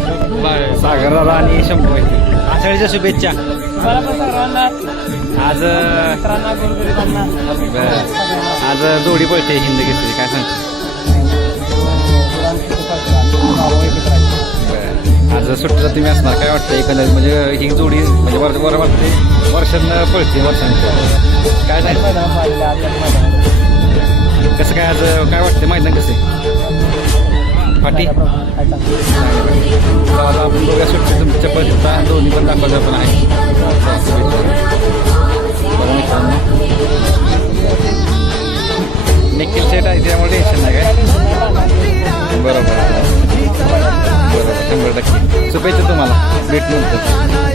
सागरदादा आणि शंभू आहे आषाढीच्या शुभेच्छा. आज आज जोडी पळते हिंद घेतली काय सांगते. आज सुट्टीला तुम्ही असणार काय वाटतं एकंदरीत म्हणजे ही जोडी म्हणजे बरं वाटते वर्षांना पळते वर्षांचं काय नाही कसं काय आज काय वाटतं मैदान कसं फाटी आपण बघूया सुट्टी तुमच्या पद्धतीचा दोन्ही पण दाखवायचं पण आहे. निखिल सेट आहे त्यामुळे टेन्शन नाही काय. बरोबर 100% शुभेच्छा तुम्हाला भेट नंतर.